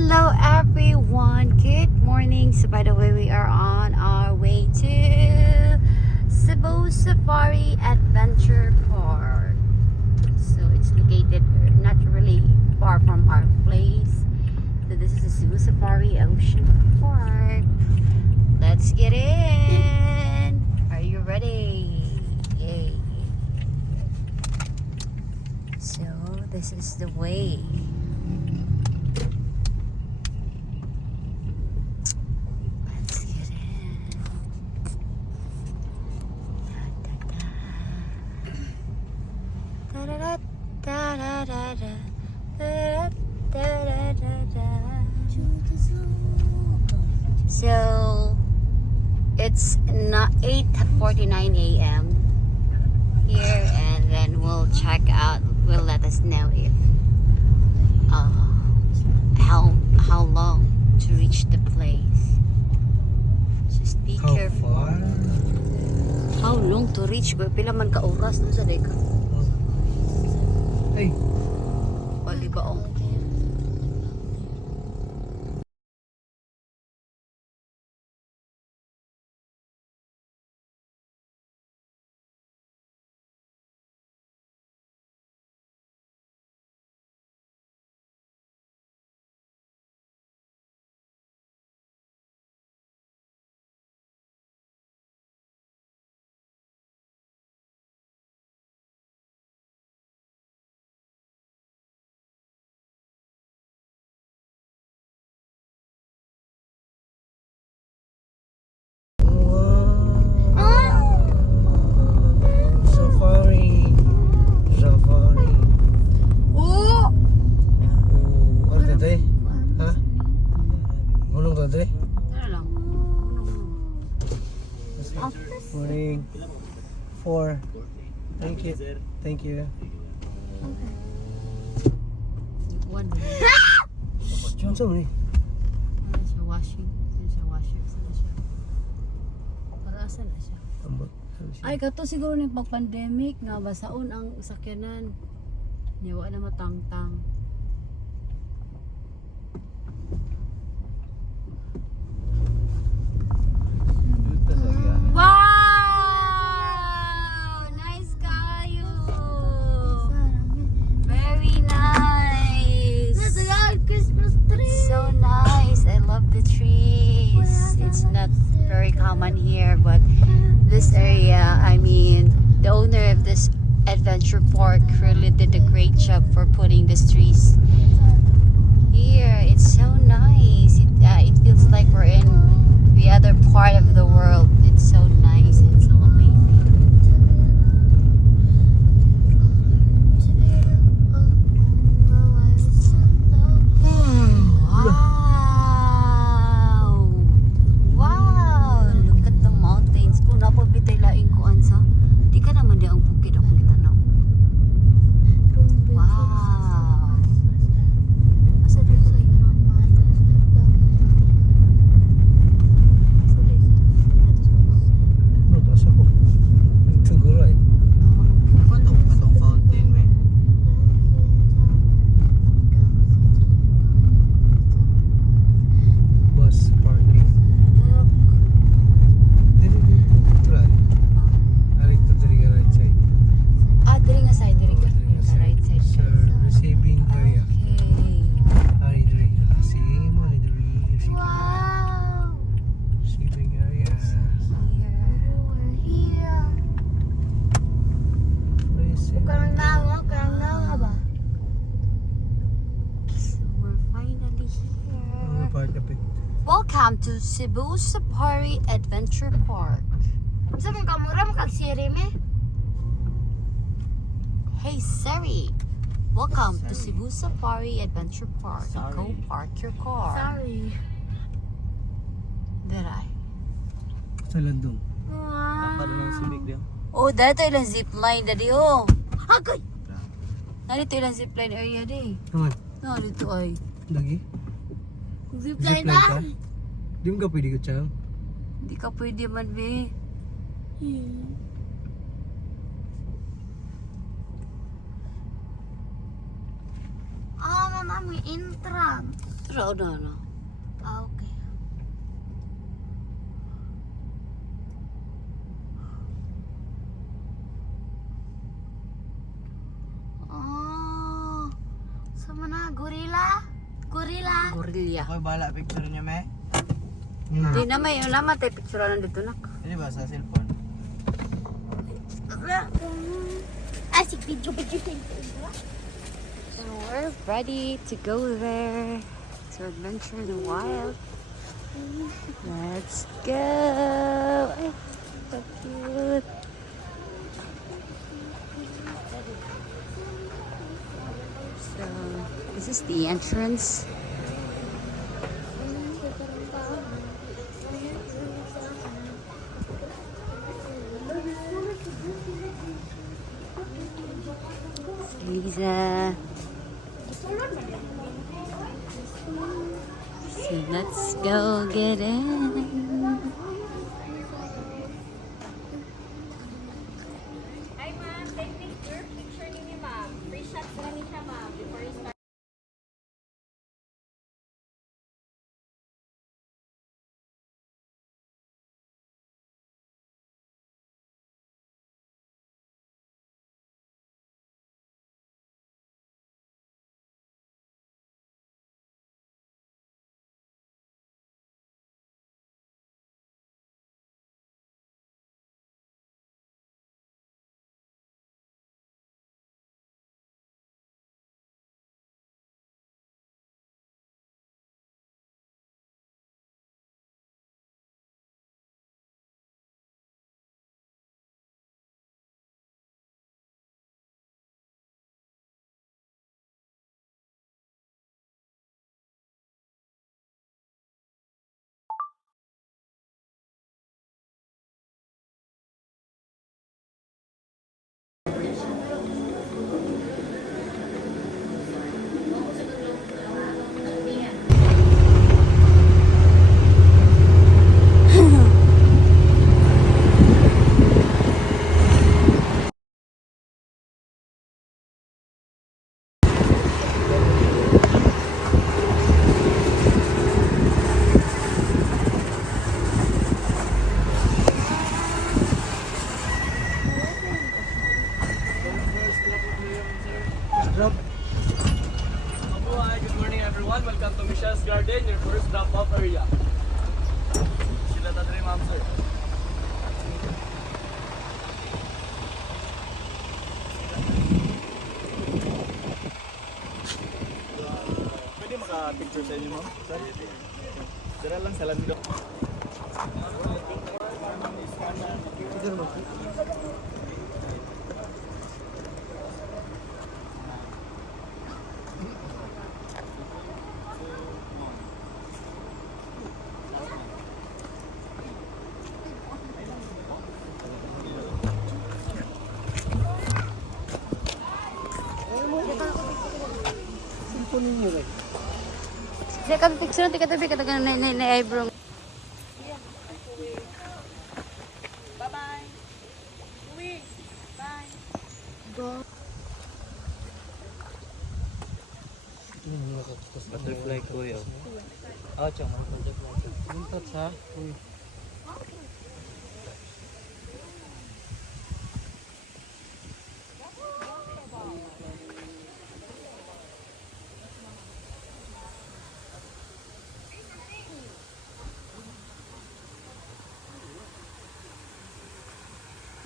Hello everyone, good morning. So by the way, we are on our way to Cebu Safari Adventure Park. So it's located not really far from our place. So this is the Cebu Safari Ocean Park. Let's get in. Are you ready? Yay. So this is the way. So it's not 8:49 a.m. here, and then we'll check out. Will let us know if how long to reach the place. Just be careful. Far? How long to reach? Pila man ka oras na sa deka? Hey, Bali ba ang? Safari. Oh! Ano tatay? Ha? Anong tatay? Ano lang? Morning. 4. Thank you. Thank you. One. Ano sa mo ni? Ano siya? Washing. Ano siya? Washer. Ano siya? Para asan na siya? Ambot. Ano siya? Ay, kato siguro ng pag-pandemic nga basaon ang sakyanan. Niwa na matangtang. Wow! Nice kayo! Very nice! Christmas tree. It's so nice. I love the trees. It's not very common here, but this area, I mean, the owner of this adventure park really did a great job for putting these trees here. It's so nice. It feels like we're in the other part of the world. It's so nice. It's so amazing. Wow! Wow! Look at the mountains. Kung napabitay laing kuan sa, di ka naman di ang bukid ako kita na. Wow! Asa dito? Asa dito? Ano pa sa ko? Siguro ay. Patong fountain, may. Bus parking. Try. Arik to diri nga right side. Ah, diri nga side, diri ka. Diri nga Sa right side. Sa receiving area. Okay. Ay, diri. See mo ni diri. Wow. Receiving area. Here. We're here. Receiving Karang nawa ba? So we're finally Ano here. part of it? Welcome to Cebu Safari Adventure Park. Sa mong kamura mo kag siri me? Hey Siri, welcome to Cebu Safari Adventure Park. Sorry. Go park your car. Sorry. Did I? Sa landong. Nakado ng sumig diyo. Oh, dito ilang zipline dadi oh. Agay. Dito ilang zipline area di. Naman, No, dito ay. lagi? Zipline Zipline na. ka? Di mo ka pwede ko siyang? Hindi ka pwede man be. Ah, mama, may entrance. Pero ano? Ah, okay. Oh, sama na gorilla? Gorilla? Gorilla. Ako bala picture niya, me. Di na may yung lamat eh. Picture lang dito nak. Hindi ba sa cellphone? Ah, si video. So we're ready to go there. To adventure in the wild. Let's go. Ay, so cute. So this is the entrance. Lisa. So let's go get in. Hi ma'am, take picture. Picture ninyo ma'am. Free shots na ni siya ma'am before you start. Drop. Hi, good morning everyone. Welcome to Michelle's Garden, your first drop-off area. Sila tatry ma'am sir. Pwede maka-picture sa inyo ma'am? Sir? Dara lang sa lando. Saya kan picture nanti kata katakan nenek eyebrow. Bye-bye. Uwi. Bye. Butterfly ko yun. Oh, chong, butterfly. Muntat ha. Uy.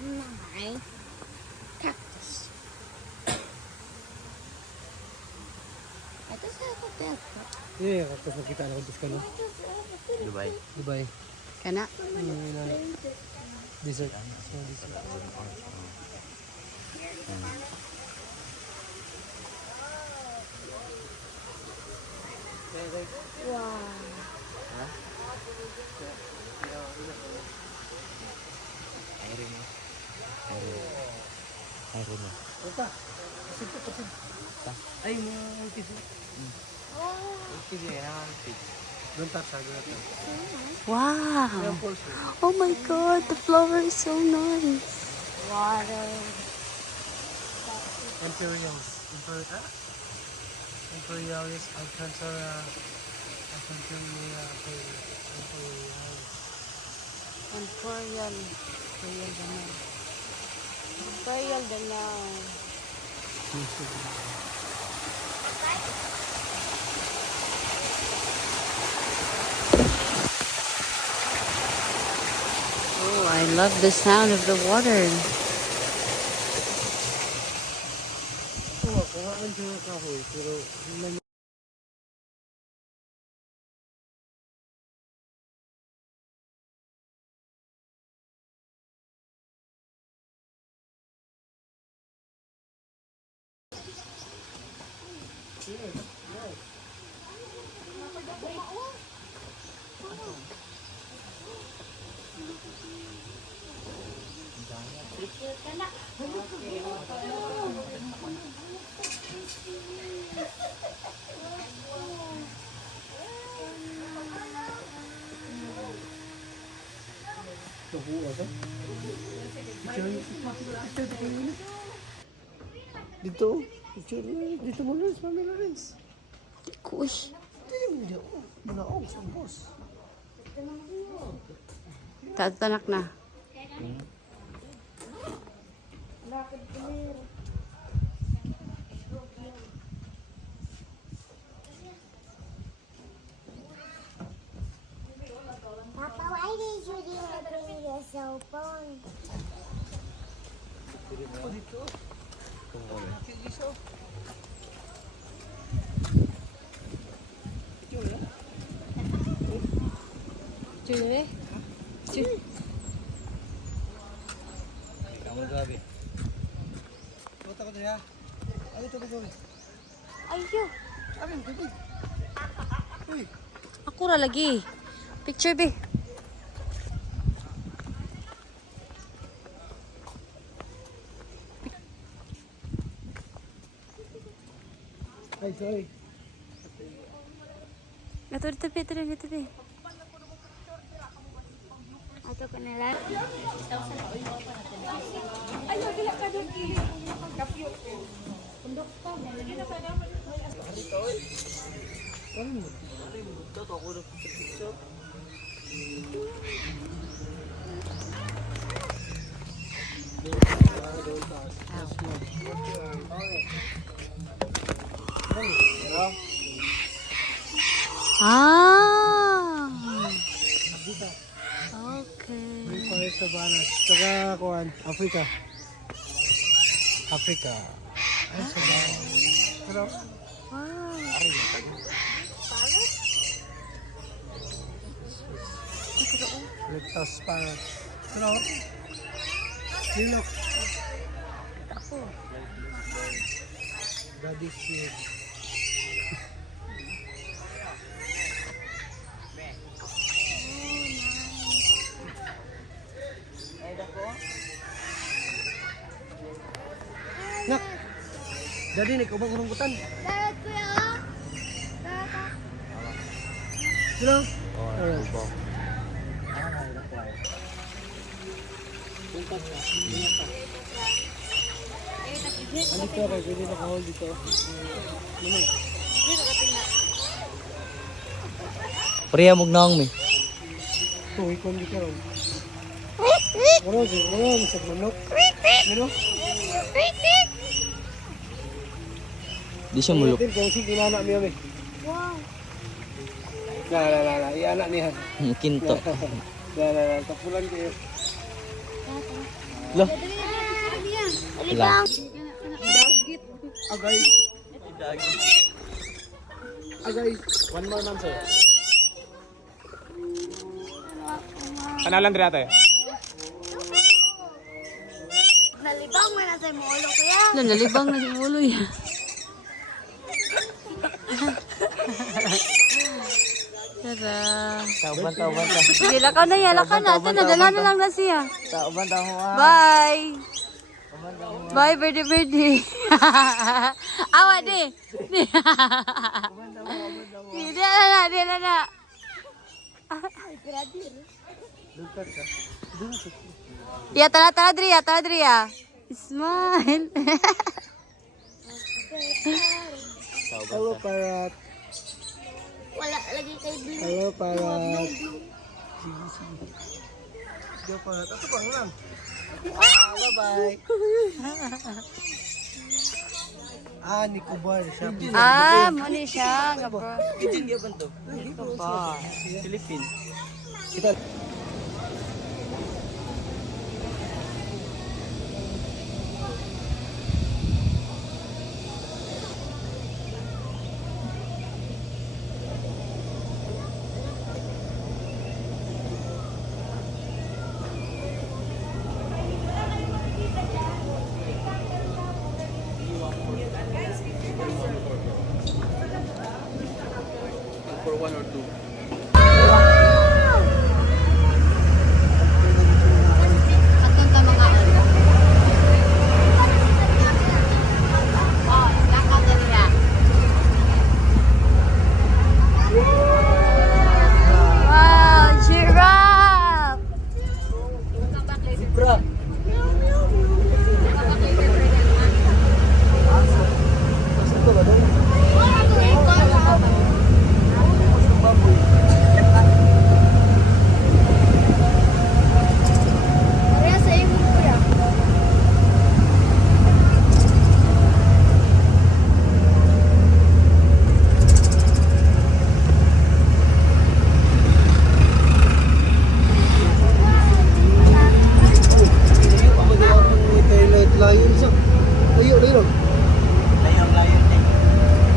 Nine. Cactus. Ito sa ako pepper. Yeah, kapag nakita na ko discount. Dubai. Dubai. Kana. Dessert. So, dessert. Ay, mga tissue. Tissue yan. Don't touch ha. Don't touch. Wow. Oh my god, the flower is so nice. Water. Imperials. Imperialis Alcantara Imperial. Imperial Danau. Imperial Danau. Oh, I love the sound of the water. Oo, kuhaan siya ng kahoy, pero hindi dito, dito mo rin, sa Mami Lawrence. Kush. Hindi, manaog sa boss. Tanak na. Papa, why did you bring your cell phone? Cule. Kamu gabi. Bota ko dyan. Ay, ito ko. Ayo. Amin, tubig. Ako ra lagi. Picture be. Ay, sorry. Ito dito be. Ato ko nila. Ah. Okay. May pahay sa banas. Saka, kuhan, Africa. Africa. Ay, sa banas. Pero, Wow. ligtas parrot. Pero, lilok. Ako. Daddy shield. Nak, daddy ni kubang urungkutan. Darat ko yun. Darat. Sino? Oh, kubang. Andito ako, pwede naka-hold dito. Mamay. Priya mong naong mi. Tuwi ko hindi ka ron. Wala, sa manok. Ano? Di siya mulok. Natin kung sige na anak niya, may. Wow. La, i-anak niya. Kinto. La, kapulan kayo. Lo. Alibang. Agay. Agay. One more man, sir. Kanalan diri ate. Nalibang mo na sa molo ko yan. Nalibang na si ulo yan. Tara. Tauban ta. Sige, lakaw na yan. Lakaw na. Ito, nadala na lang na siya. Tauban ta ho. Bye. Bye, birdie. Awa, di. Di na na. Ya, tara, Dria. Smile. Hello, parrot. Wala lagi kay Blue. Hello, Parat. Sige, Parat. Ito pang lang. Bye-bye. Ni Kubar siya. Muna siya. Nga bro. Kitchen gyapon to. Ito ba? Philippines. Kita. For one or two. Atong ta mga ano. Oh, lakaw na nila. Wow, giraffe! Zebra. Asa to ba doon? Kaya sa imo kuya. Ako nila ang Twilight Lions. Layo, layo. Layo din.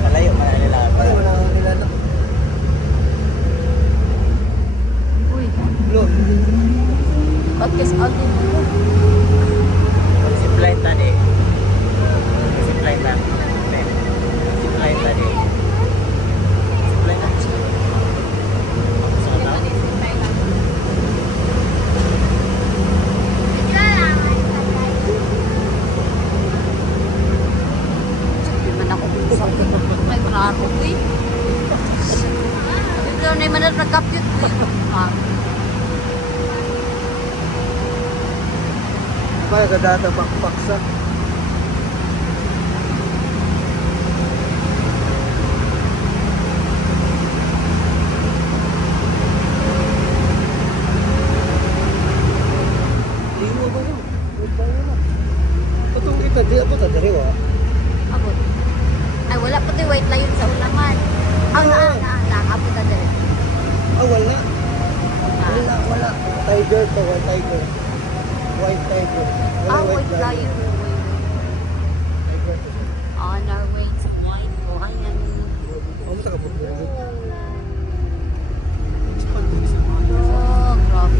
Malayo man nila. Ay, wala nang nila na. Uy, Look. podcast outing mo. Zipline tadi. Zipline tadi. Zipline tadi. Zipline tadi. Di man ako busog. May klaro, uy. Ito na yung manat nagkapyot, uy. Kaya kadata pakpaksa. Liwa ba yun? Wait tayo na. Itong ito, di ako tadari wa. Abot. Ay, wala pati white lion sa unahan. Nakabot na din. Wala. Wala. Tiger to, white tiger. White tiger. Wala White lion. Tiger to. On our way to white lion. Ano sa kapag Oh, grabe.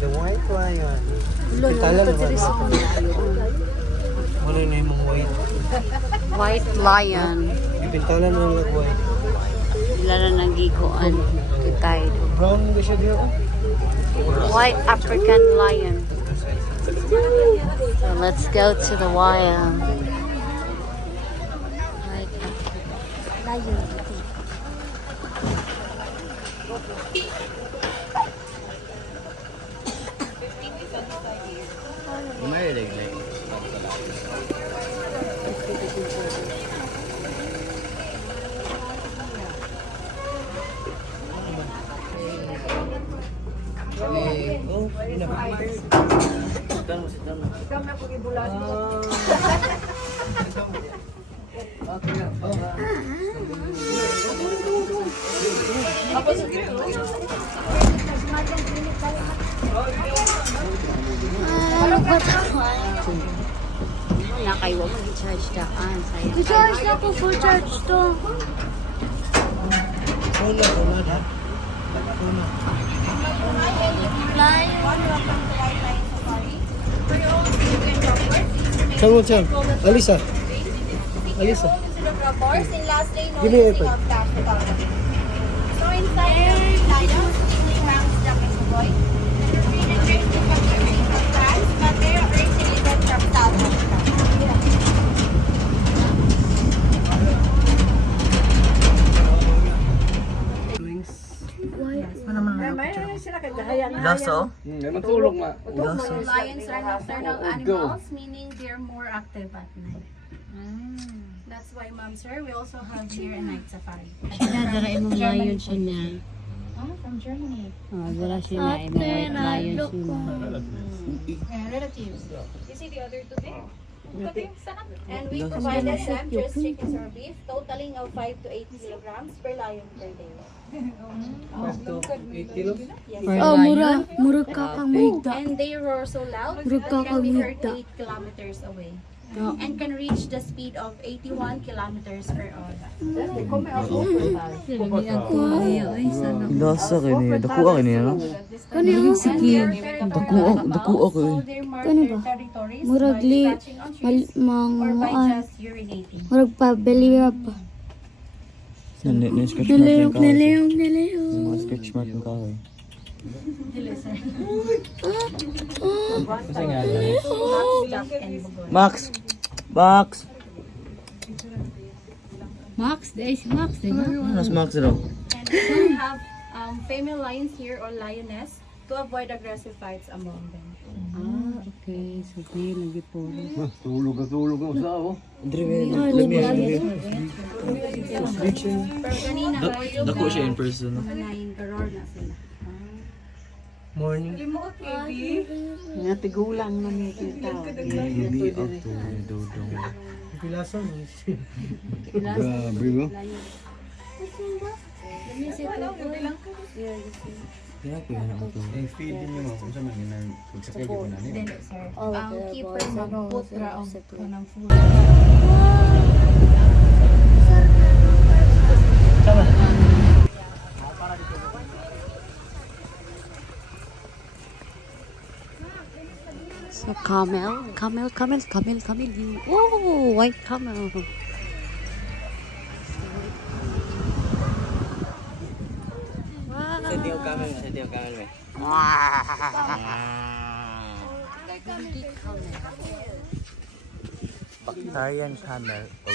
The white lion. Lolo, Talang pati rin sa Ano na yung mga white? white lion. Ipintalan na mga white. Lalo nang gikuan. Kitay. Brown ba siya diyo? White African lion. So let's go to the wild. White African lion. Umayilig na yun. Oh, ina. Sit down mo. Ano ba ito? Nakaiwa mo i-charge daan. Sayang. I-charge na ko, full charge to. Una, ha? Una. Charmot, Cham. Alisa. Alisa. Course in last day, no Give me using iPad. of cash photography. So inside the items, only banks Japanese boy. And you're free to trade to countries from France, but they are originated from South Africa. Loso? Matulog ma. So lions are nocturnal animals, meaning they're more active at night. That's why, ma'am, sir, we also have here a night safari. Dara imong lion siya na. Oh, from Germany. Oh, dara siya na imong white lion siya na. Relatives. You see the other two there? And we provided them just chickens or beef, totaling of 5 to 8 kilograms per lion per day. 5 to 8 kilos. Oh, mura ka kang magda. And they roar so loud Mura that ka can be kang heard magda. 8 kilometers away. And can reach the speed of 81 kilometers per hour. Loso kayo niya. Dakuha kayo niya, no? Kani ang sige. Dakuha kayo. So they mark Kani their ba? territories Murag by li scratching on trees or by just urinating. Murag pa beli pa. Sketch mark yung kahoy. Nilayong. Mga sketch mark yung kahoy. Jack and Bugoy. Max! Max! Max, there is Max, di ba? Mas Max daw. And some have female lions here or lioness to avoid aggressive fights among them. Ah, okay. So, di lagi po. Tulog ang sao. Pero kanina, Dako siya in person, no? nanayin karor na sila. Morning. Natigulang na may kita. Bibi ako to. Dodong. Pilasan. Grabe mo. Kaya ko yan ako to. Feeding mo. Kung saan man yun. Pagsakay ko na Then, sir, ang keeper mag-put raong ng food. So, camel. Oh, white camel. Senti yung camel me. Bactarian camel o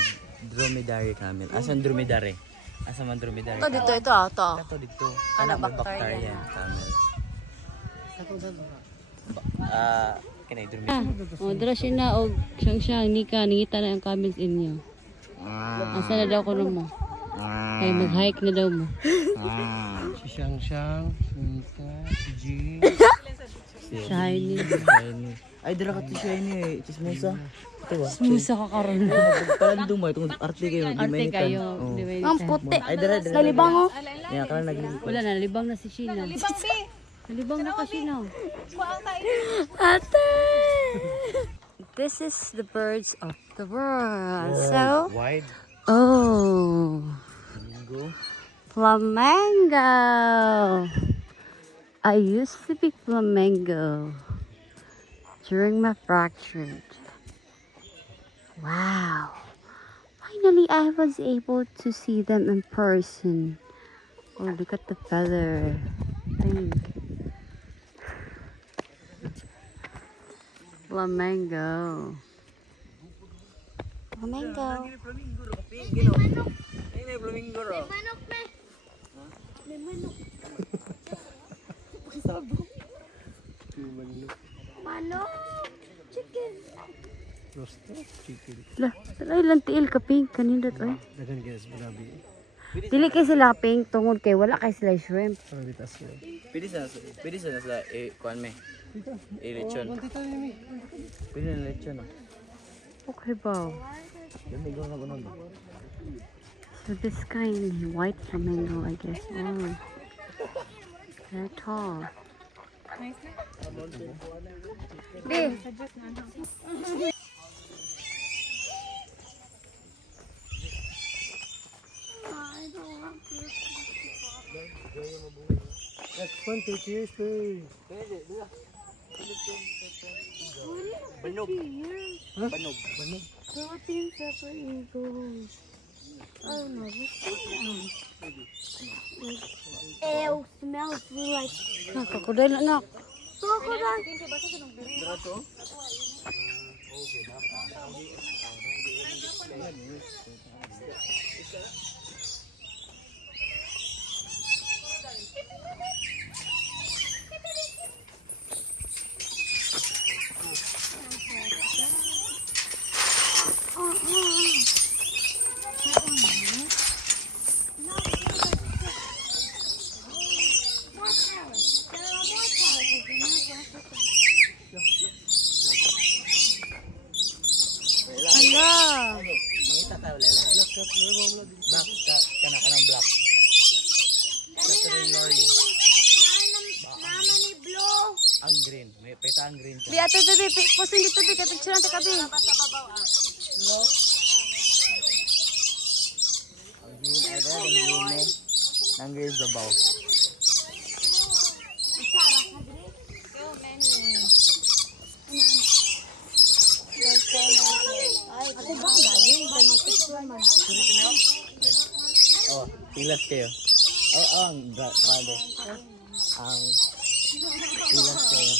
dromedary camel. Asan dromedary? Asa man dromedary? Ito, ito. Ito dito. Ano ba bactarian? bactarian camel? Kanay Ah, dromedary. oh, dala siya na og siyang nika ningita na ang camels inyo. Asa na daw ko mo? Kay mag-hike na daw mo. Si Shang, si Mika, si G. Shiny. Shiny. Ay, dala ka to shiny eh. Chismosa. Ito ba? Musa ka karon. Palandong mo. Itong arte kayo. Arte kayo. Di ba yun? Ang puti. Ay, dala. Nalibang oh. Yan, kala naglilipot. Wala na, libang na si Sheena. Nalibang na ka Sheena. Ate! This is the birds of the world. So, Wide. oh, Go. flamingo. I used to be flamingo during my fractured. Wow. Finally, I was able to see them in person. Oh, look at the feather thing. Flamingo. Flamingo. Manok! Chicken! Rosto, chicken. Lah, ay lang tiil ka pink kanindot oy. Dagan guys, malabi. Dili kay sila pink tungod kay wala kay sila shrimp. Para bitas ko. Pwede sa sila, kuhan me. Lechon. Tita Mimi. Pwede na lechon, ah. Okay ba? Yan, may gawin ako nun. So this kind white flamingo, I guess. Oh, they're tall. Next one, 2 cheers, please. Banog. Banog. Banog. Philippine Pepper Eagles. Oh no, what's that? Ew, smells like... Crocodile, anak. Crocodile. Hala. Mangita tayo lala. Black ka kanang black. Catherine Lorry. Nama ni Blue. Ang green. May peta ang green. Bi, ato ito, bi. Posting dito, bi. Kapicture natin ka, bi. Ang green ay dahil ang green eh. Ang green sa baw. Oh, pilas kayo. Ang black pale. Ang pilas kayo.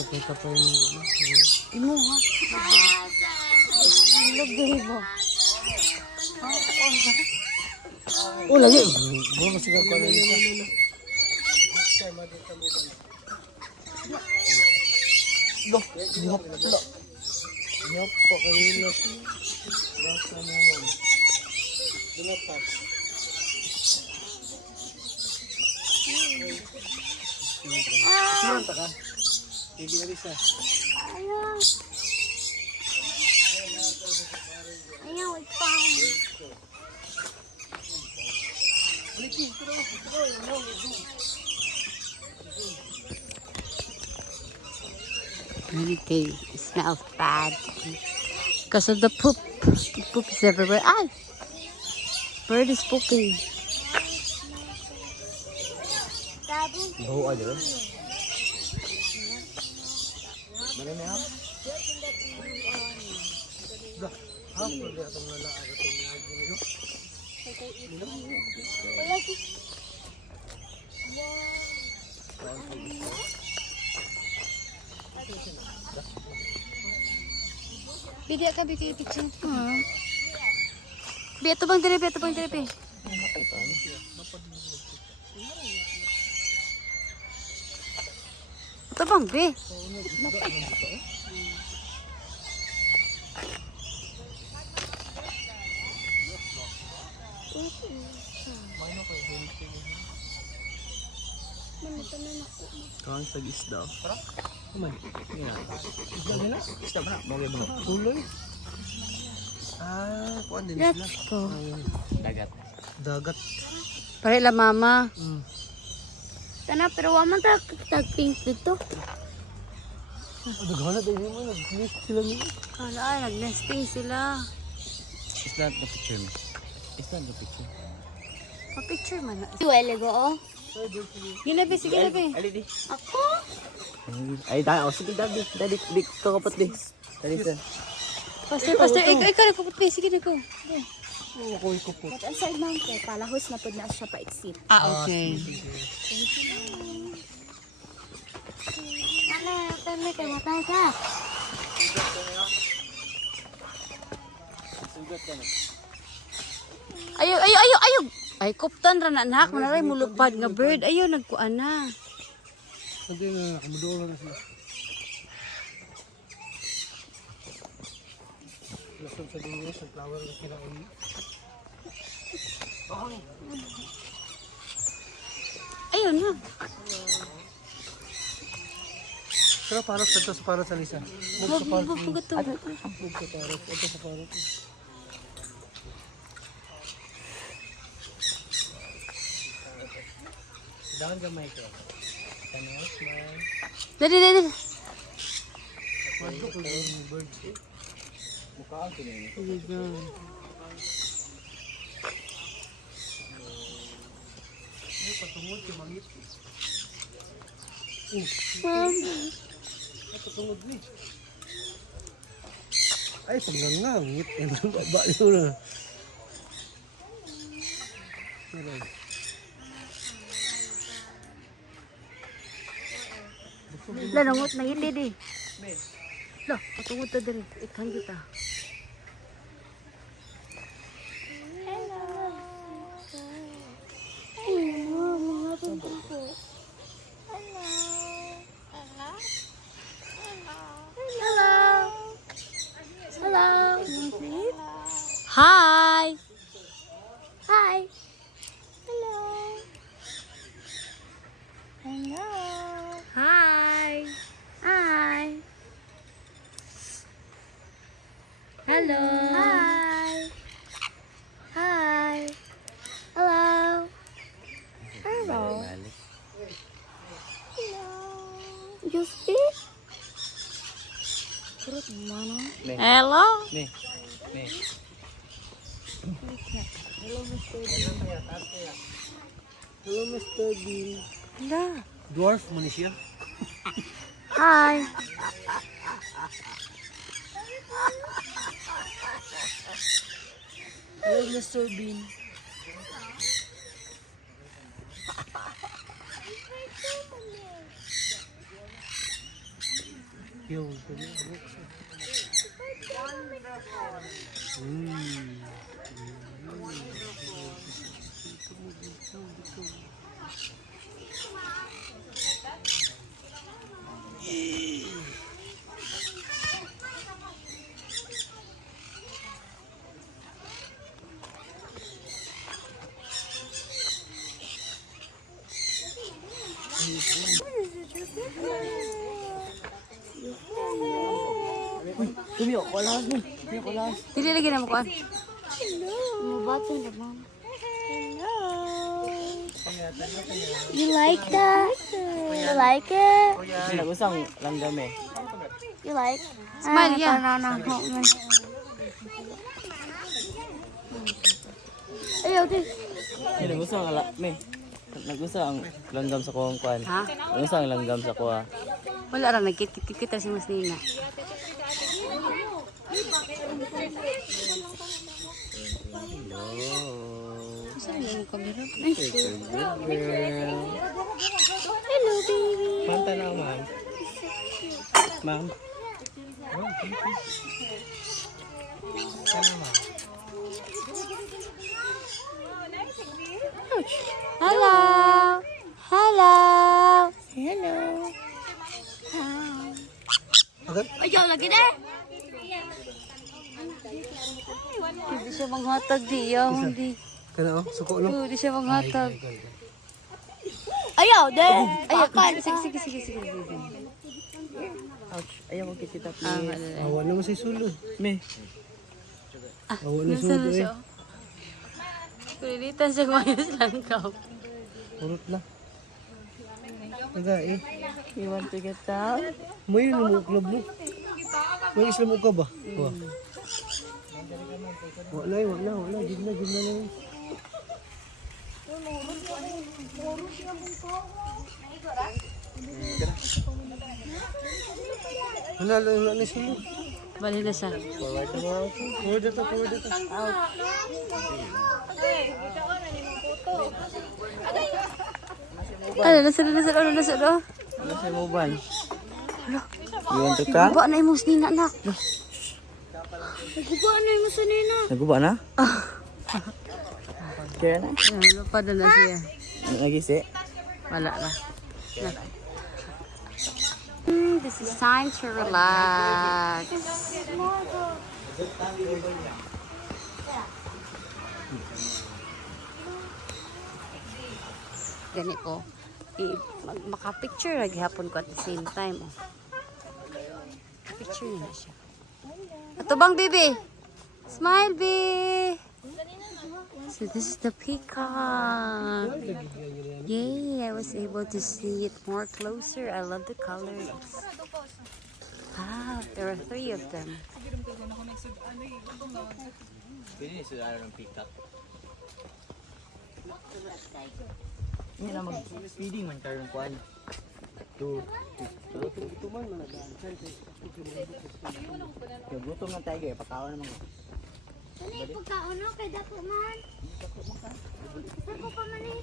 Pakita pa yung Imo, ha? Lagay mo. oh lagi mo kasi ka pala nito loh dihop pa kanina basta mo dinapat Siyan ta ka hindi na isa Ayaw. Ayaw, ipang. Really, it smells bad. Because of the poop. The poop is everywhere. Ah! Bird is pooping. Bahu aja kan? Mana ni ham? dah apa dia atong lalaki atong lagi nito Bidya ka, bidya picture. Biya to bang dire, biya to bang dire, bi. Ito bang, bi? Kawang sa isda. Kuman. Isda ba na? Bagay mo. tuloy kuan din sila Let's go. Dagat. dagat Pare la mama. Kana, pero waman tag-pink dito. daghan din mo nag-list sila ni Kala ay, nag-nesting sila. Is that the picture mo? Is that the picture? Pa-picture man na. Iwele go, oh. Ginabi, sige nabi. Ali di. Ako? Ay, tayo. Sige, dali. Dali, kakapot di. Dali sa. Pastor, ikaw na kapot, bi. Sige na ko. ako ikupot But aside ma'am kay palahos na pud na siya pa-exit. Ah, okay. Ano, tama kay matay ka. Sugat ka na. Ayo, ayo, ayo, ayo. Ay, kuptan ra na anak. Manaray mulupad nga bird. Ayo, nagkuan na. hindi na nakamudola na sila lasod sa dulo sa flower na kinaon Ayun na. pero para sa lisa move sa park Hugot to. move sa park ito sa park dahan gamay ko tanos man Dali, dali. Bird. Patungod, kimangit. Patungod ni. Ay, panggangangit. Ang baba yun na. Lanangot na hindi di. Lah, patungod ta diri. Ikhan kita. Hello. Hi. Hi. Hello. Hello. Hi. Hi. Hello. Hi. Hi. Hello. Hello. Balik. You speak? Kurut mana? Me. Hello. Me. Me. Hello, Mr. Bean. Hello. Dwarf mo ni siya. Hi. Hello, Mr. Bean. Yo, Tumiyo, kulas mo. Tumiyo, kulas. Dili lagi na mo kuan. Mabato na mo. You like that? You like it? Nag-usang langgam eh. You like? Smile yan. Ayaw din. Nag-usang me. Nag-usang langgam sa kuwang kuan. Ha? Nag-usang langgam sa kuwa. Wala ra nagkita si Mas Nina. Saan na yung kamera? Ay, hello baby. Manta na, ma'am. Ma'am. Hello. Hello. Hello. Ayaw lagi na. Hindi siya manghatag di. Hindi. Kana suko no. Hindi siya manghatag. Ayaw de. Ayaw kan. Sige. Ouch. Ayaw ko kita Ah, please. Awan naman si sulod. Me. Awan na Nasaan sulod na eh. siya? Pilitan siya kumayos lang ka. Purot na. Naga eh. You want to get down? May yun mo club mo. May islam mo ka ba? Wa. Wala. Gid na yun. Wala na sulod. Bali na siya. Forward ito. Ano, nasa do? Ano sa mobile? You want to ka? Guba na yung Mas Nina, nak. Guba na yung Mas Nina. Naguba na? Kaya na? Lupa na siya. Nagisi? Wala na. This is time to relax. Ganito. Maka-picture lagi hapon ko at the same time. Oh. Picture na siya. Ito bang, baby? Smile, baby! So this is the peacock. Yay, I was able to see it more closer. I love the colors. Wow, there are 3 of them. Pwede ni sila ng pick-up. Hindi na mag-speeding man karon kuan. Ito man manadaan. Kaya gutom na tayo kaya pakaon naman. Ano yung pagkaon no? Kay dako man. Saan ko pa man eh?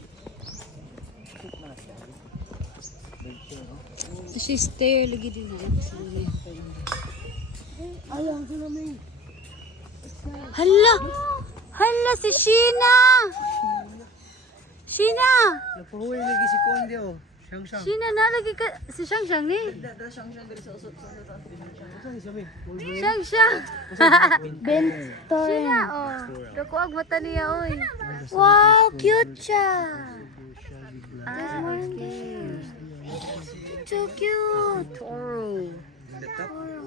Sister, lagi din na. Ayang sila may. Hala! Hala si Sheena! Sheena! Napahuwi lagi si Kondi oh. Siyang. Sheena na lagi ka si Shang Shang ni. Saan isa may? Shang Shang. Bento. Sheena oh. Dako ang mata niya oy. Wow, cute siya. Ah, okay. So cute. Toro. Sa Toro?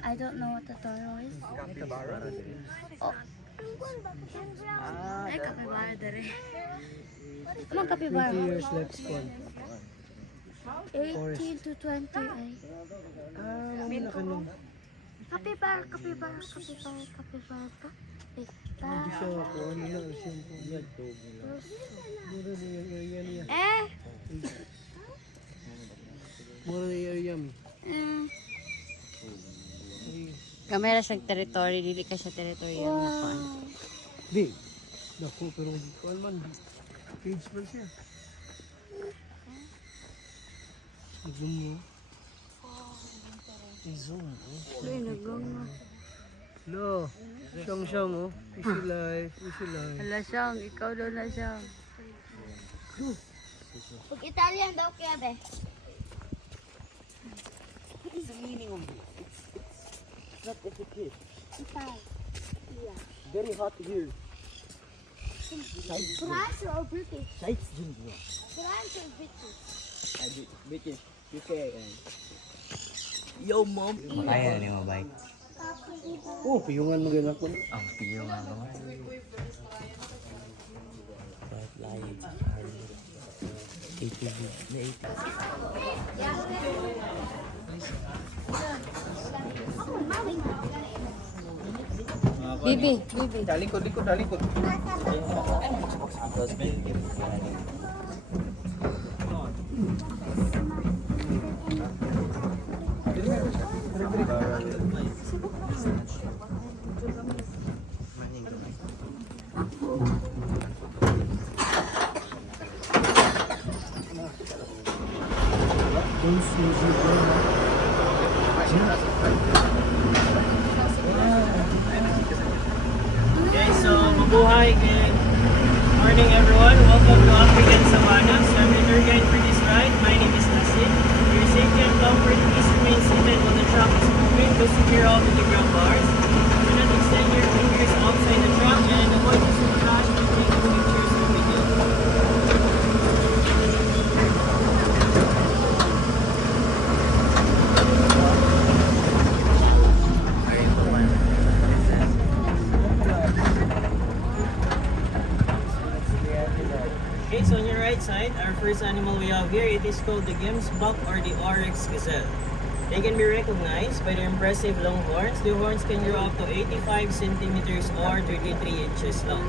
I don't know what the Toro is. Oh. Ay, kapibara dere. Anong kapibara? 20 years lifespan. 18 to 20 ay. Mami na kanong. Kapibara. Hindi siya ako. Ano na siya po. Mura na yung area niya. Mura na yung area mi. Kamera sa territory, dili ka sa territory ang nakuan. Di. Naku, pero kuan man. Page man siya. Zoom mo. Zoom mo. Ay, nagang. No. Siyang oh. Easy life. Hala Shang, ikaw daw na Shang. Pag Italian daw kaya be. What is the meaning of this? It's not efficacious. Italian. Very hot here. France or British? Sites din mo. France or British? British, UK. Yo mom. Kaya ni mo bike. Oh, piyungan mo ganun ako. Ang piyo nga ba? ATV na ATV. Bibi. Dalikod. Okay, so mabuhay and morning everyone. Welcome to African Savannah. So I'm the tour guide for this ride. My name is Nasib. For your safety and comfort, please remain seated while the truck is moving. Go secure all the ground bars. Do not extend your fingers outside the truck and avoid using cash when taking pictures or videos. Okay, so on your right side, our first animal we have here, it is called the Gemsbok or the Oryx gazelle. They can be recognized by their impressive long horns. The horns can grow up to 85 centimeters or 33 inches long.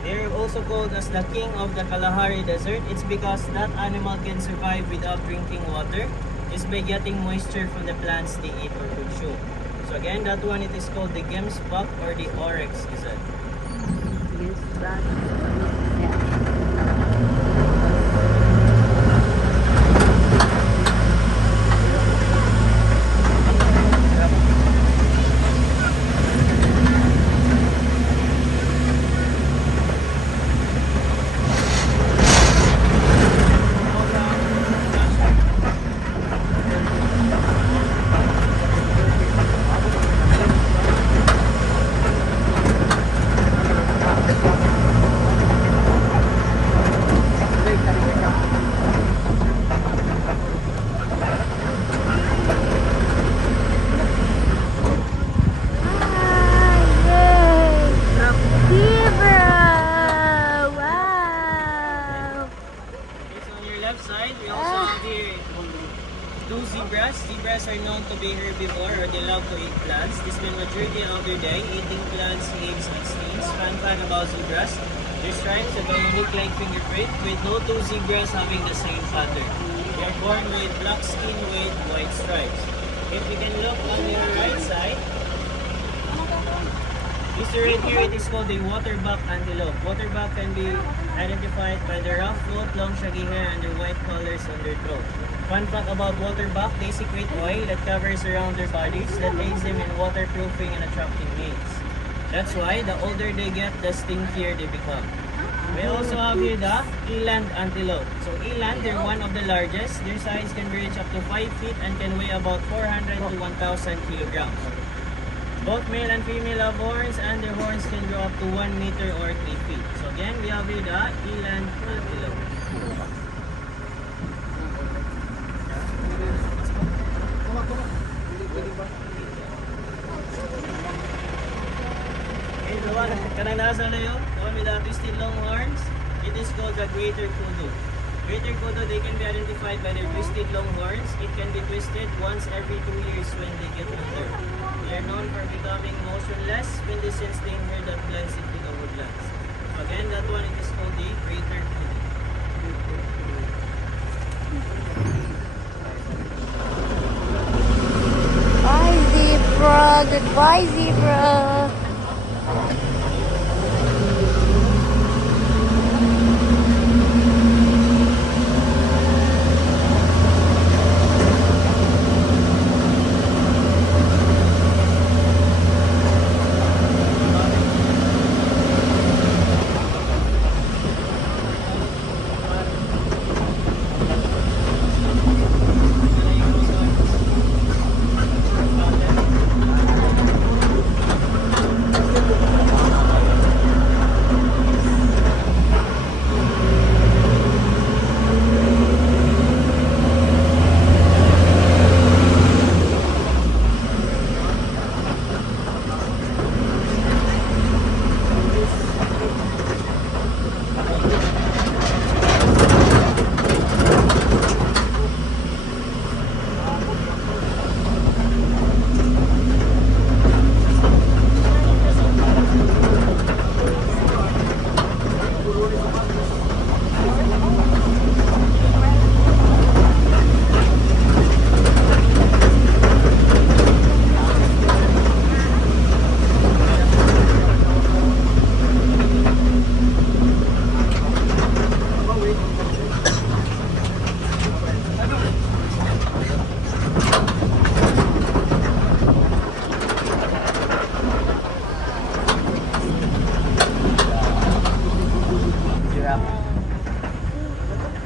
They are also called as the king of the Kalahari Desert. It's because that animal can survive without drinking water just by getting moisture from the plants they eat or consume. So again, that one it is called the Gemsbok or the Oryx gazelle. Yes, back. be herbivore or they love to eat plants. They spend majority of their day eating plants, leaves, and stems. Fun fact about zebras, their stripes have a unique like fingerprint with no two zebras having the same pattern. They are born with black skin with white stripes. If you can look on your right side, this right here, it is called the waterbuck antelope. Waterbuck can be identified by the rough coat, long shaggy hair, and their white colors on their throat. Fun fact about waterbuck, they secrete oil that covers around their bodies that aids them in waterproofing and attracting mates. That's why the older they get, the stinkier they become. We also have here the eland antelope. So eland, they're one of the largest. Their size can reach up to 5 feet and can weigh about 400 to 1,000 kilograms. Both male and female have horns, and their horns can grow up to 1 meter or 3 feet. So again, we have here the eland antelope. Okay, the one kanang nasa na yun, the one with the twisted long horns, it is called the greater kudu. Greater kudu, they can be identified by their twisted long horns. It can be twisted once every 2 years when they get older. They are known for becoming motionless when they sense danger that blends into the woodlands. Again, that one it is called the greater kudu. Bye, zebra. Goodbye, zebra.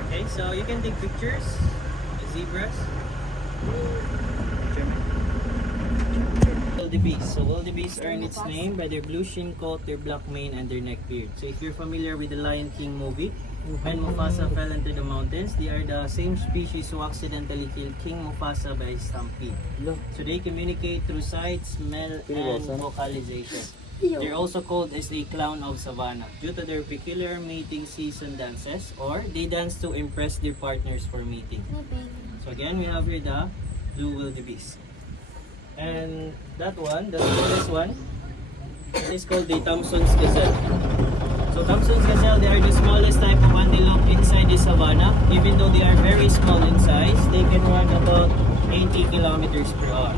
Okay, so you can take pictures, zebras. Wildebeest. So wildebeest earn its name by their blue shin coat, their black mane, and their neck beard. So if you're familiar with the Lion King movie, when Mufasa fell into the mountains, they are the same species who accidentally killed King Mufasa by stampede. So they communicate through sight, smell, and vocalization. They're also called as a clown of savannah due to their peculiar mating season dances, or they dance to impress their partners for mating. So again, we have here the blue wildebeest. And that one, the smallest one, it is called the Thompson's gazelle. So Thompson's gazelle, they are the smallest type of antelope inside the savannah. Even though they are very small in size, they can run about 80 kilometers per hour.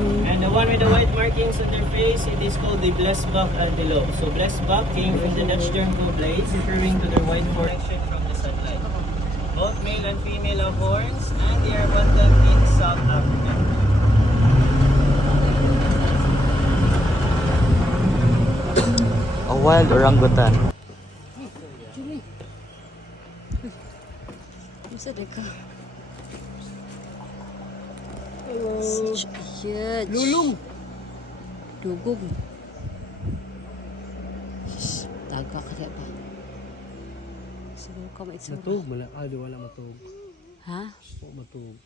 And the one with the white markings on their face, it is called the blesbok antelope. So blesbok came from the Dutch term for blades, referring to their white protection from the sunlight. Both male and female have horns, and they are abundant in South Africa. A wild orangutan. Masa ka? Such a huge. Lulong! Dugog. Taga ka rin ba? Siguro ka maitsura. Matug, wala matug. Ha? O, matug.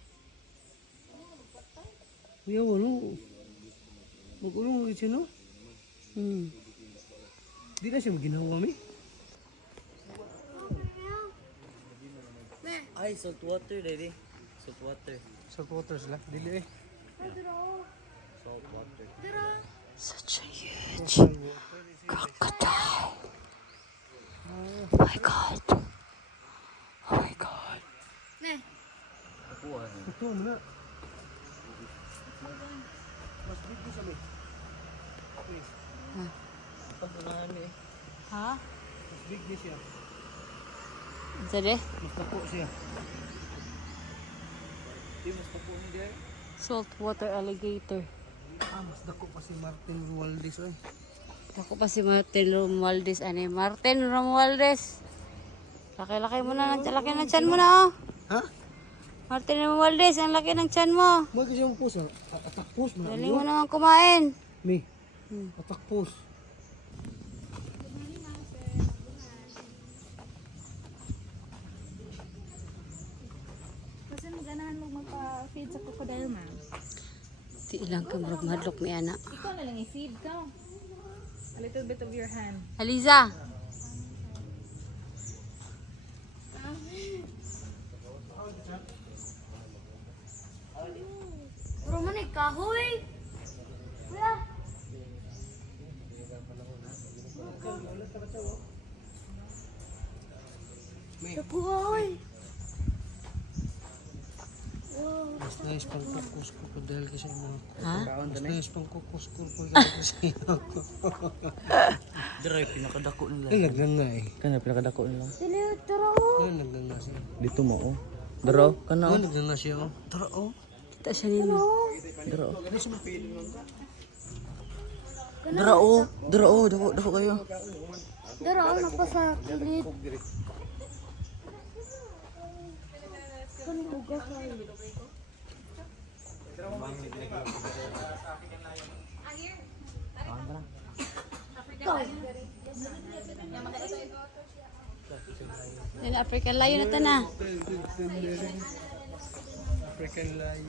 Kuya, wala. Mag-ulong ulit siya, no? Di na siya maginawa kami. Ay, salt water, daddy. Salt water. Salt water sila. Dili eh. Salt water. Such a huge crocodile. Oh my god. Oh my god. Ito mo na. Mas big ko sa may. Ha? Mas big niya siya. Sade? Mas tapo siya. Saltwater alligator. Mas dako pa si Martin Romualdez oy. Ako pa si Martin Romualdez. Ano yung Martin Romualdez? Laki-laki mo na. Laki ng tiyan mo na, oh. Ha? Martin Romualdez, ang laki ng tiyan mo. Magkasi yung pusa. Atak pus. Dali mo naman kumain. Mi. Atak pus. Kasi maganahan mo magpa-feed sa crocodile, ma'am. Di ilang kamrog madlok may anak. Ikaw na lang i-feed ka. A little bit of your hand. Aliza. Bro, man kahoy. Kuya. Kahoy. Mas nice pang kukus crocodile kasi mo. Ha? Mas nice pang kukus crocodile kasi ako. Dira pinakadako nila. Ay, nagdan nga eh. Kana pinakadako nila. Ay, nagdan nga siya. Dito mo oh. Dira kana Ay, oh. nagdan nga siya oh. Tara oh. Kita siya nino. Dira oh. Dira oh. Dira oh. Dako kayo. Daro, magpasa kilid. Yan, African lion na na. African lion.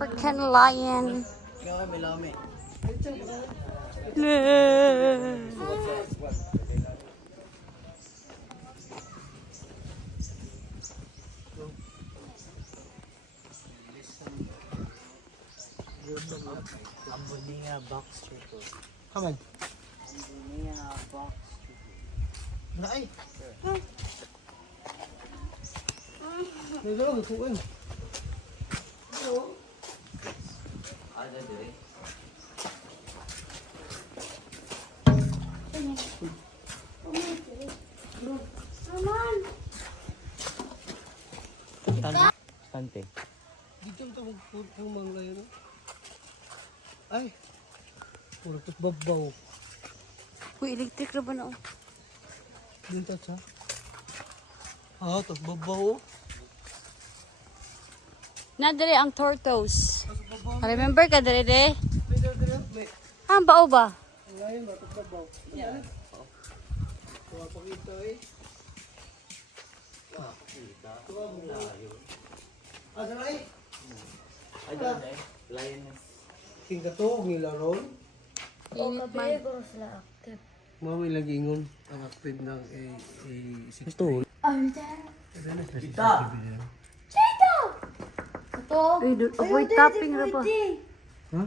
African lion. Kaya may lami. Ambonia box triple. Kaman. Ambonia box triple. Na ay. May dalawa ko eh. Ada dire. Stante. Dito ang tawag po ng mga layo. Ay. Puro tos babaw. Uy, electric na ba na? Dito sa. Ah, tos babaw. Nadali ang tortoise. Remember ka dali de? May dala may. Ah, ang bao ba? Ngayon ba tos babaw? Yeah. Tuwa pa kita eh. Tuwa mo layo. Ah, sanay. Ay dai. Lioness. King kato nilaron. Init man. Mami lagi ingon ang active ng A60. Ito. Kita. Uy, avoid tapping na ba? Ha?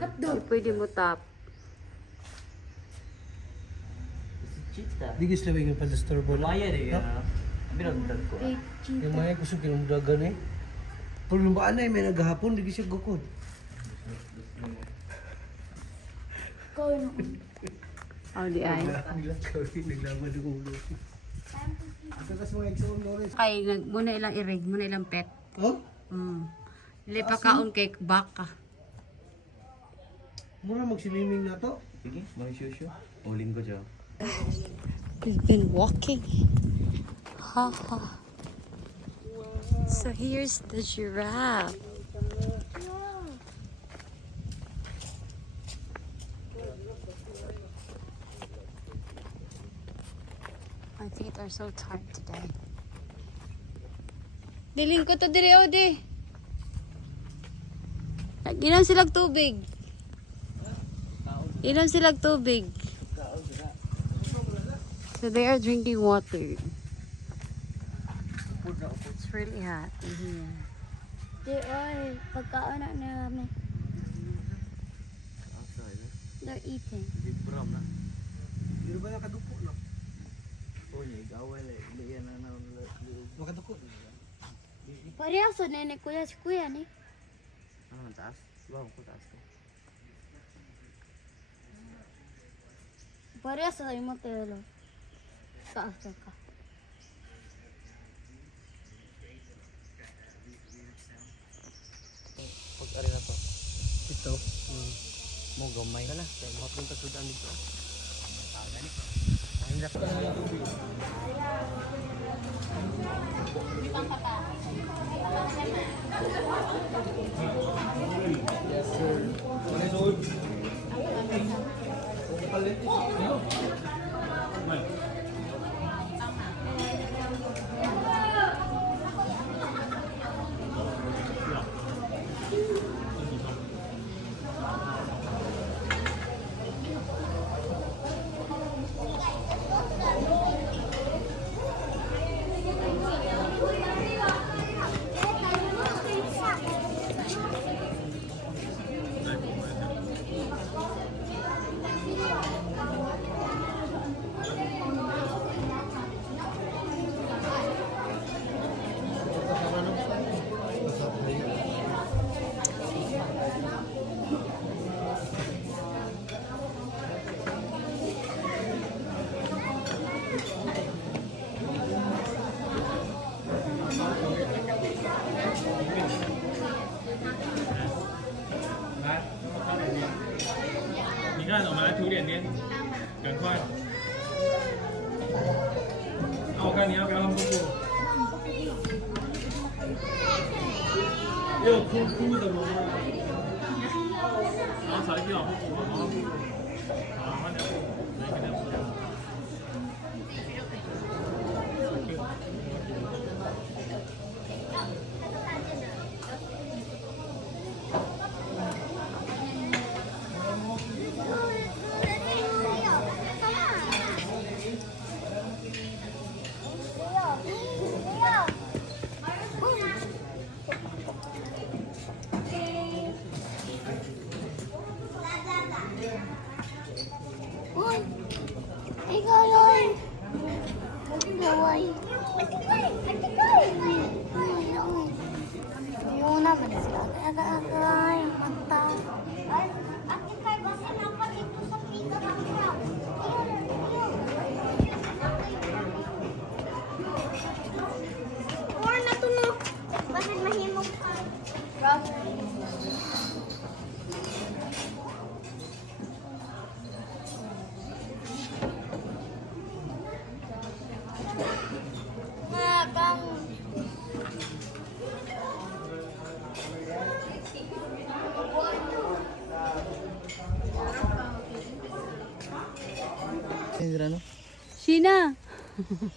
Hindi pwede mo tap. Cheetah. Digis lang yung pa-disturbo na. Maya di ka. Binagdag ko. Yung maya gusto kinumudagan eh. Pero lumbaan na may naghahapon, digis siya gukod. Oh, di ay. Naglaman ng ulo. Ito kasi mga exam Doris. Kay, muna ilang irig, muna ilang pet. Oh? Dili pa kaon kay baka. Mura mag-swimming na to. Sige, may shushu. Ulin ko dyan. We've been walking. Ha ha. So here's the giraffe. My feet are so tired today. Diling ko to diri o di. Inom silag tubig. Inom silag tubig. So they are drinking water. It's really hot in here. Di oy, pagkaon na namin. They're eating. Big prom na. Di ba nakadupo no? Oh, gawal eh. Hindi yan na Makadupo. Pareho sa nene kuya si kuya ni. Ano, taas? Bawang ko taas ko. Pareho sa imo telo. Taas ka. Pag-ari na to. Ito. Mo gamay na. Mapunta sa daan dito. Uy! Ikaw yoy! Gaway! Yung naman sila. Agay, mata. Or natunog. Bakit mahimog ka? Ano? Sheena!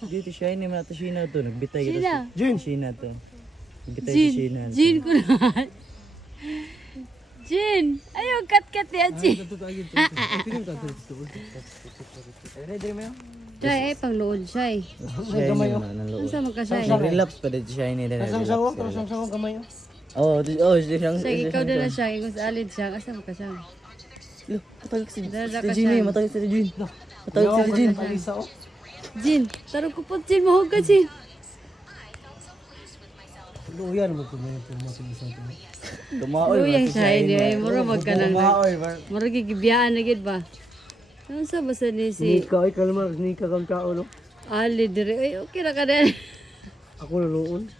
Dito siya, hindi mo nato Sheena to. Nagbitay kita Sheena. si Jin. Sheena to. Nagbitay si Sheena. Jin ko na. Jin! Ayaw, kat-kat niya, Jin. Ready mo yun? Siya pang lood siya eh. Siya yun yung Ano sa magka-siya? Nag-relapse pa din siya yun. Sang-sango kamay. Oo, siyang... Siya, ikaw na lang siya. Ikaw sa alid siya. Asa magka-siya? Matagit si Dada ka Jin siya. eh. Matagit si Jin. Matagit si Jin. Jin! Tarong ko po, Jin. Mahog ka, Jin. Luyan mo kung may pumasok sa ito. Dumaoy. Luyang siya. Hindi, mura magkanang. Lumaoy. Mura gigibiyaan na gid ba? Ano sa basta ni si Nika, ay kalmar. Nika kang tao, no? Ali dire? Ay, okay na ka din. Ako luluon.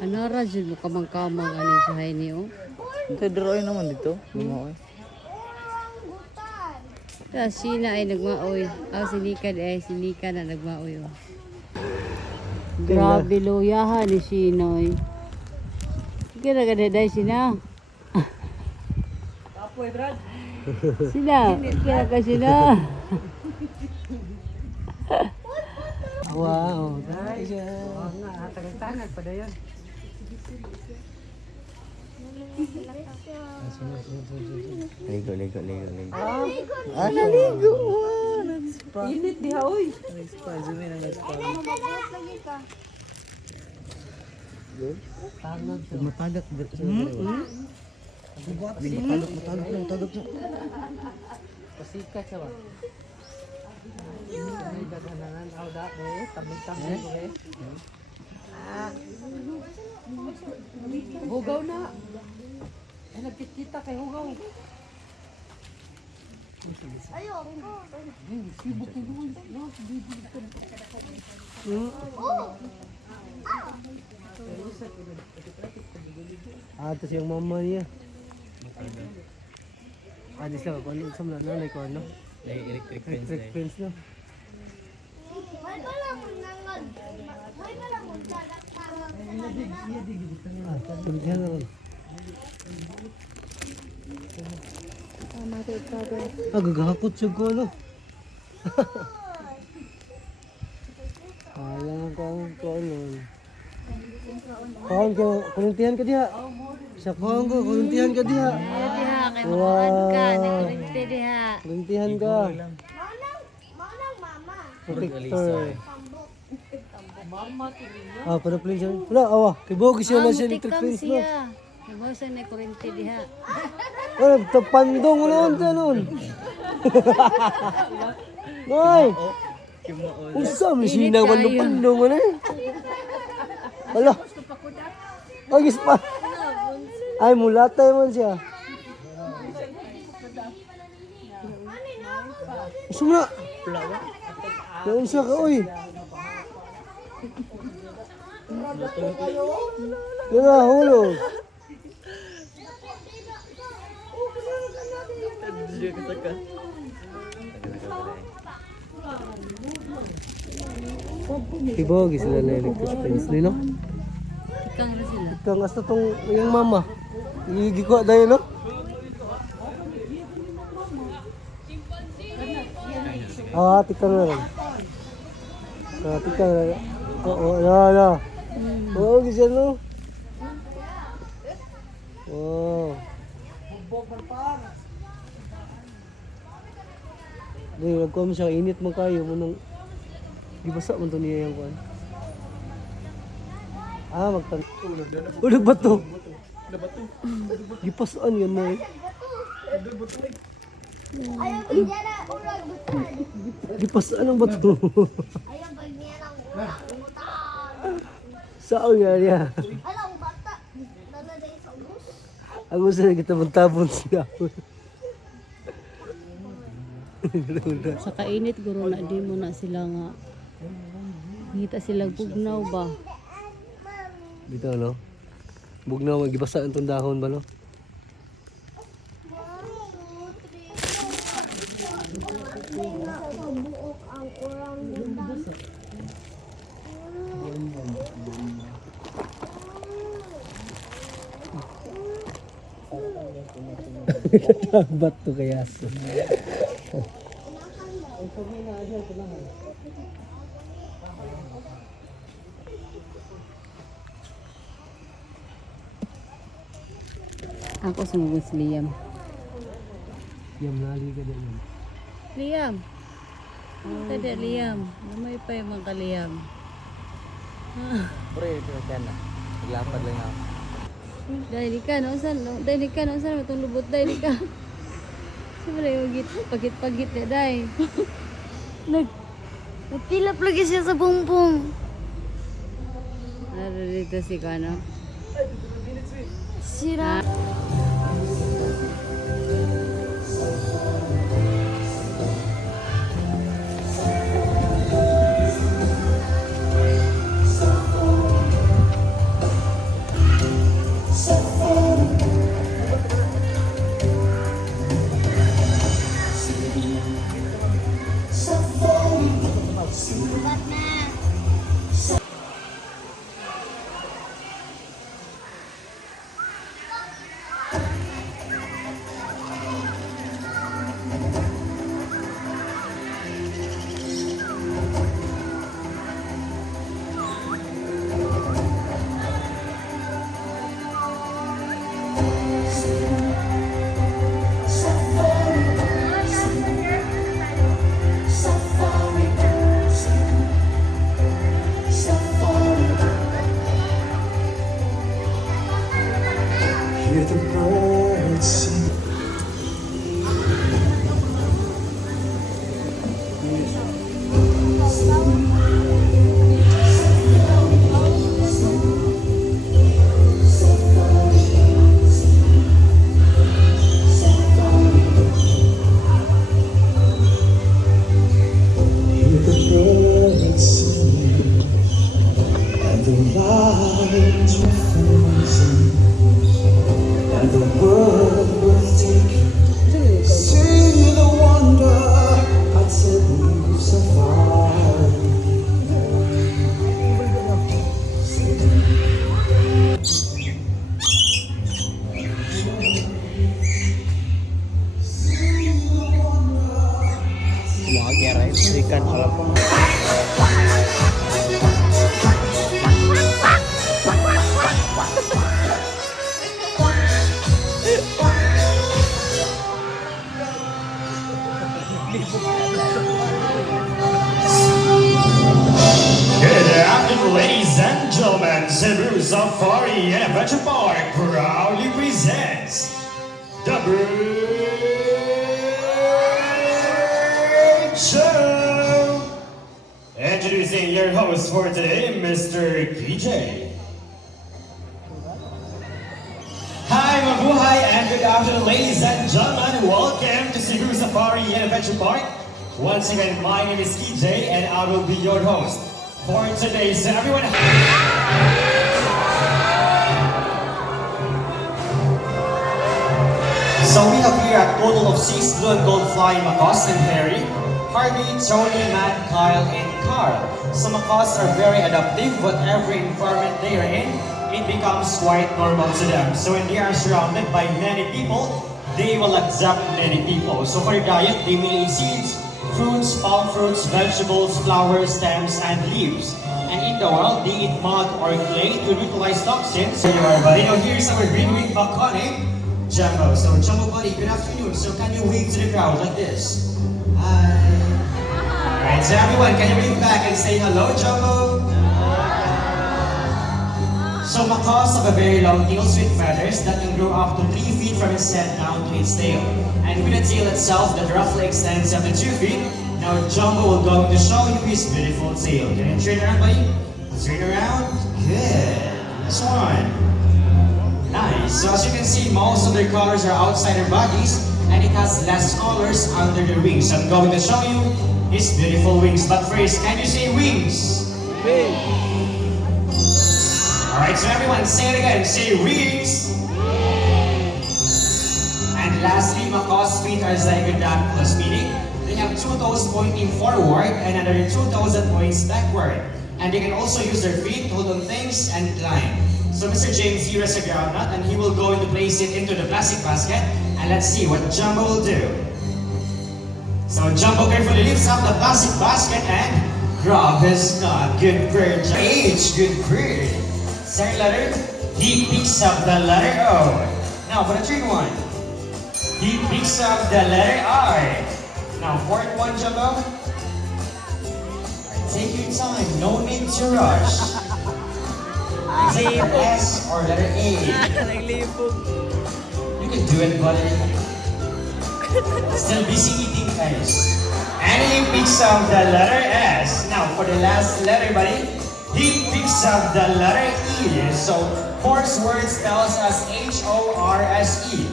Ano ra, Jin mo kamang-kamang ani sa hay niyo? Ito drawing naman dito. Dumaoy. Kaya Sheena ay nagmaoy. Si Nika na nagmaoy. Oh. Grabe luyahan ni Sheena. Kira ka daday Sheena. Apoy, Brad. Sheena, kira ka Sheena. Wow, guys. Nga, tagal-tagal pa na yan. Ligo. Naligo. Init diha, oy. Nag-spa. Zoom in ang nag-spa. Matagak. Matagak na. Pasikat siya ba? May dagananan ako dati, tamig-tamig ko eh. Hugaw na! Ay, nagkikita kay Hugaw. Ito siyang mama niya. Di sila ano sa mga nanay ko ano? Electric Electric fence na. Tulihan na ron. Gagahakot siya ko ano. Alam ko ano. Kawan ko, kuluntihan ka diha. Sa kawan ko, kuluntihan ka diha. Diha, kay makuhaan ka. Nakulinte diha. Kuluntihan ka. Protector. Para plin siya. Wala, awa. Kay Bogi siya na siya electric fence no. Ibasan na kulinte diha. Wala, tapandong mo naman siya nun. Ay! Usa, may sinang man ng pandong mo na eh. Wala. Agis pa. Ay, mulatay man siya. Usa mo na. Naon siya ka, oy. Yan na, hulog. Ibogi sila na electric fence nila. Ikang na sila. Ikang hasta tong yung mama. Igiko dayo no? Tikang na rin. Tikang na rin. Oo, na. Oo, gisa no? Oo. Dahil nagkuha mo siya, init mo kayo mo nung gibasa mo ito niya yung kuhan. Magtanong. Nagbato. Gipasaan yan mo eh. Gipasaan ang bato. Saan nga niya? Agus na kita magtabon siya. Sa kainit guro na di mo na sila nga. Ngita sila bugnaw ba? Dito no? Bugnaw, magibasa itong dahon ba no? Ba't to kaya so? Ako sumugod si Liam. Yam nali ka din. Liam. Kada Liam. May pa yung mga Liam. Pre, ito na. Naglapad lang ako. Dahil ka, no? Dahil ka, no? Saan matong lubot? Dahil ka. Siyempre yung pagit-pagit na dahil. Nagtilap lagi siya sa bumbong. Ano dito si Kano? Sira. Hear the birds singing, and the lights refusing, and the world worth taking. See the wonder at Cebu Safari. Mga kaya ikan pala po. Good afternoon, ladies and gentlemen. Cebu Safari and Adventure Park proudly presents the Bird Show. Introducing your host for today, Mr. PJ. Hi, mabuhay, and good afternoon, ladies and gentlemen. Welcome to Cebu Safari and Adventure Park. Once again, my name is KJ, and I will be your host for today. So everyone, so we have here a total of 6 blue and gold flying macaws and Harry, Harvey, Tony, Matt, Kyle, and Carl. So macaws are very adaptive. Whatever environment they are in, it becomes quite normal to them. So when they are surrounded by many people, they will adapt many people. So for their diet, they will eat seeds, fruits, palm fruits, vegetables, flowers, stems, and leaves. And in the wild, they eat mud or clay to neutralize toxins. So you are, buddy. Now here's our green-winged macaw named Jumbo. So Jumbo, buddy, good afternoon. So can you wave to the crowd like this? Hi. Alright, so everyone, can you wave back and say hello, Jumbo? So macaws have a very long tail with feathers that can grow up to 3 feet from its head down to its tail. And with the tail itself that roughly extends up to 2 feet, now Jumbo will go to show you his beautiful tail. Can you turn around, buddy? Turn around. Good. This one. Nice. So as you can see, most of their colors are outside their bodies, and it has less colors under their wings. I'm going to show you his beautiful wings. But first, can you say wings? Alright, so everyone, say it again. Say wings. And lastly, macaws' feet are zygodanthus, meaning they have 2 toes pointing forward and another 2 toes that points backward. And they can also use their feet to hold on things and climb. So Mr. James here is a groundnut, and he will go to place it into the plastic basket. And let's see what Jumbo will do. So Jumbo carefully lifts up the plastic basket and grab his nut. Good bird. H, good bird. Second letter, he picks up the letter O. Now for the third one, he picks up the letter R. Now fourth one, Jumbo. Take your time, no need to rush. Is it S or letter A? You can do it, buddy. Still busy eating, guys. And he picks up the letter S. Now for the last letter, buddy, he picks up the letter E. So Morse words tells us H-O-R-S-E.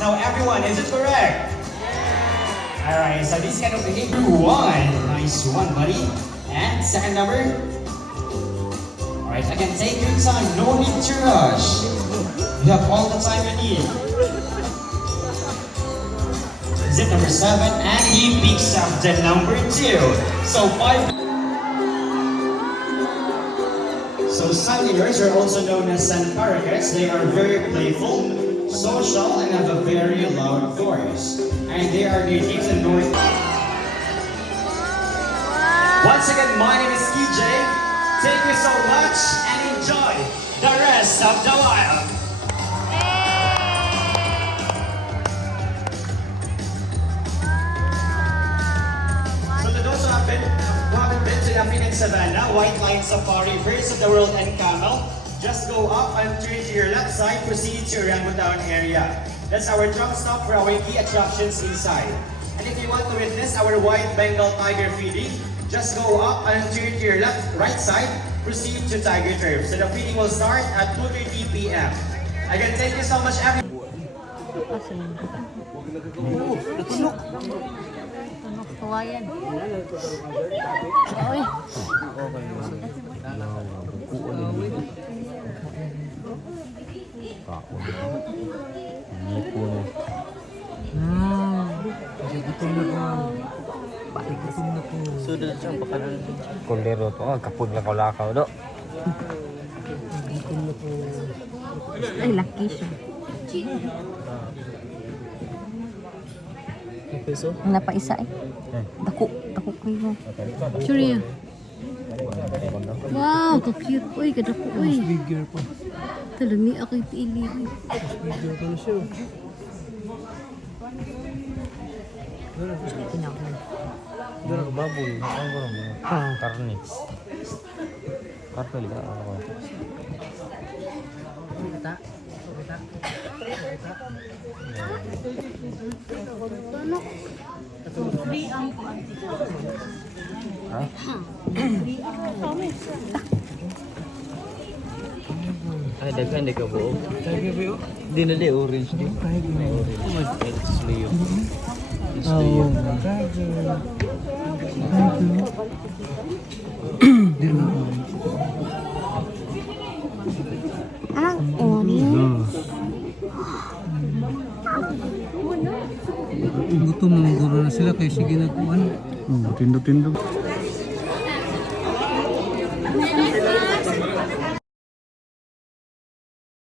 Now everyone, is it correct? Yeah. Alright, so this kind of behavior, one. Nice one, buddy. And second number. Alright, again, take your time, no need to rush. You have all the time you need. Zip number 7, and he picks up the number 2. So 5. So sandalers are also known as sand parakeets. They are very playful, social, and have a very loud voice. And they are native to North. Once again, my name is KJ. Thank you so much and enjoy the rest of the wild. So to those who haven't been to the African Savannah, White Line Safari, Birds of the World, and Camel, just go up and turn to your left side, proceed to Orangutan area. That's our truck stop for our key attractions inside. And if you want to witness our white Bengal tiger feeding, Just go up and turn to your right side, proceed to Tiger Turf. So the feeding will start at 2:30 p.m. Again, thank you so much, everyone. Kawayan. Sudah siya pakanan. Kondero to, kapun lakaw-lakaw do. Ay, laki siya. Peso? Ang napaisa eh. Dako kayo. Sure yan. Wow, ka-cute. Uy, kadako. Uy. Bigger pa. Talami ako ipili. Bigger pa na siya. Dara ka baboy. Ang gano'n mo. Karne. Karne ka. Ay, daghan di ka buo. Di na di orange di. Orange. It's Leo. It's Leo. Anong orange? Gutom na guro na sila kaya sige nagkuhan. Tindo-tindo.